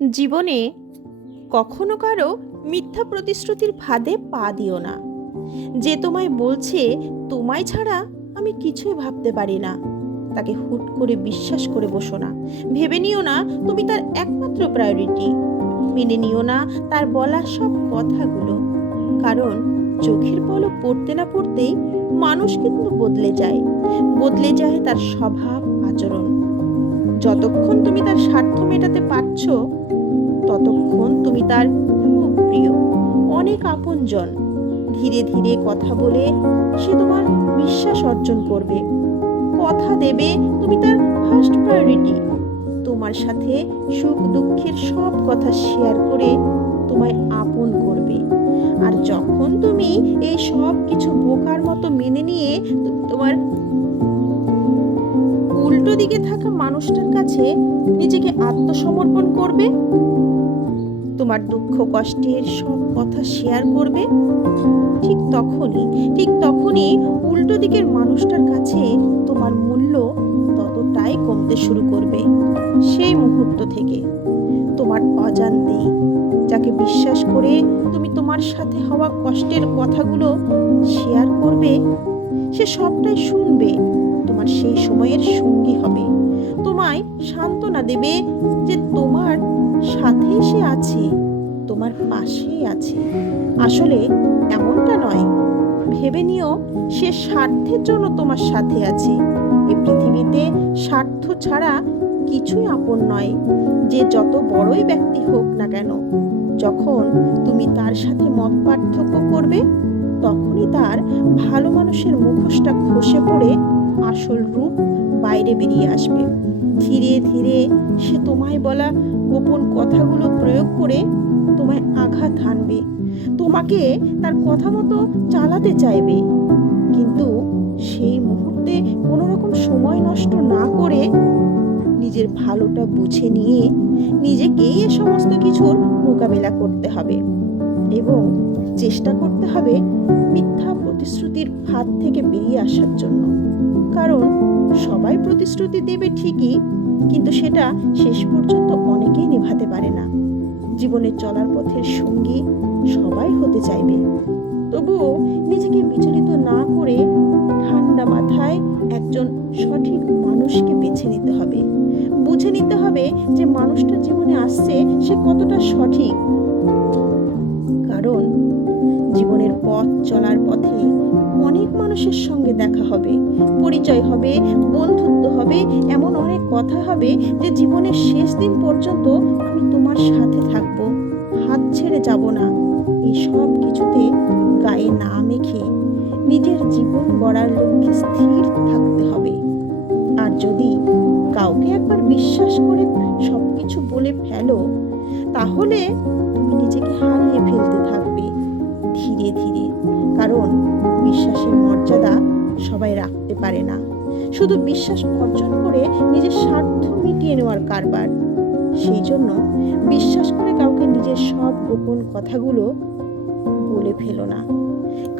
জীবনে কখনো কারো মিথ্যা প্রতিশ্রুতির ফাঁদে পা দিও না। যে তোমায় বলছে তোমায় ছাড়া আমি কিছুই ভাবতে পারি না, তাকে হুট করে বিশ্বাস করে বসো না। ভেবে নিও না তুমি তার একমাত্র প্রায়োরিটি। মেনে নিও না তার বলা সব কথাগুলো, কারণ চোখের পলক পড়তে না পড়তেই মানুষ কিন্তু বদলে যায় তার স্বভাব আচরণ। যতক্ষণ তুমি তার স্বার্থ মেটাতে পারছো, ততক্ষণ তুমি তার খুব প্রিয়, অনেক আপনজন। ধীরে ধীরে কথা বলে সে তোমার বিশ্বাস অর্জন করবে। কথা দেবে তুমি তার ফার্স্ট প্রায়োরিটি। তোমার সাথে সুখ দুঃখের সব কথা শেয়ার করে তোমায় আপন করবে। আর যখন তুমি এই সব কিছু বোকার মতো মেনে নিয়ে তোমার উল্টো দিকে থাকা মানুষটার কাছে নিজেকে আত্মসমর্পণ করবে, তোমার দুঃখ কষ্টের সব কথা শেয়ার করবে, ঠিক তখনই উল্টো দিকের মানুষটার কাছে তোমার মূল্য ততটাই কমতে শুরু করবে। সেই মুহূর্ত থেকে তোমার অজান্তেই যাকে বিশ্বাস করে তুমি তোমার সাথে হওয়া কষ্টের কথাগুলো শেয়ার করবে, সে সবটাই শুনবে, তোমার সেই সময়ের সঙ্গী হবে, তোমায় সান্ত্বনা দেবে যে তোমার সাথেই সে আছে, তোমার পাশেই আছে। আসলে এমনটা নয়। ভেবে নিও সে স্বার্থের জন্য তোমার সাথে আছে। এ পৃথিবীতে স্বার্থ ছাড়া কিছুই আপন নয়, যে যত বড়ই ব্যক্তি হোক না কেন। যখন তুমি তার সাথে মত পার্থক্য করবে, তখনই তার ভালো মানুষের মুখোশটা খসে পড়ে আসল রূপ বাইরে বেরিয়ে আসবে। ধীরে ধীরে সে তোমায় বলা গোপন কথাগুলো প্রয়োগ করে তোমায় আঘাত হানবে, তোমাকে তার কথা মতো চালাতে চাইবে। কিন্তু সেই মুহূর্তে কোনো রকম সময় নষ্ট না করে নিজের ভালোটা বুঝে নিয়ে নিজেকেই এ সমস্ত কিছুর মোকাবেলা করতে হবে এবং চেষ্টা করতে হবে মিথ্যা প্রতিশ্রুতির ফাঁদ থেকে বেরিয়ে আসার জন্য। কারণ সবাই প্রতিশ্রুতি দেবে ঠিকই, কিন্তু সেটা শেষ পর্যন্ত অনেকেই নেভাতে পারে না। জীবনে চলার পথের সঙ্গী সবাই হতে চাইবে, তবুও নিজেকে বিচলিত না করে ঠান্ডা মাথায় একজন সঠিক মানুষকে বেছে নিতে হবে। বুঝে নিতে হবে যে মানুষটা জীবনে আসছে সে কতটা সঠিক। কারণ জীবনের পথ চলার পথে অনেক মানুষের সঙ্গে দেখা হবে, পরিচয় হবে, বন্ধুত্ব হবে, এমন অনেক কথা হবে যে জীবনের শেষ দিন পর্যন্ত আমি তোমার সাথে থাকবো, হাত ছেড়ে যাব না। এই সব কিছুতে গায়ে না মেখে নিজের জীবন গড়ার লক্ষ্যে স্থির থাকতে হবে। আর যদি কাউকে একবার বিশ্বাস করে সব কিছু বলে ফেলো, তাহলে তুমি নিজেকে হারিয়ে ফেলতে থাকবে ধীরে ধীরে। কারণ বিশ্বাসের মর্যাদা সবাই রাখতে পারে না, শুধু বিশ্বাস অর্জন করে নিজের স্বার্থ মিটিয়ে নেওয়ার কারবার। সেই জন্য বিশ্বাস করে কাউকে নিজের সব গোপন কথাগুলো বলে ফেলো না।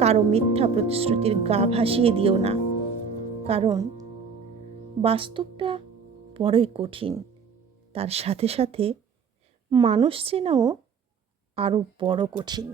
কারো মিথ্যা প্রতিশ্রুতির গা ভাসিয়ে দিও না, কারণ বাস্তবটা বড়ই কঠিন। তার সাথে সাথে মানুষ চেনাও আরো বড় কঠিন।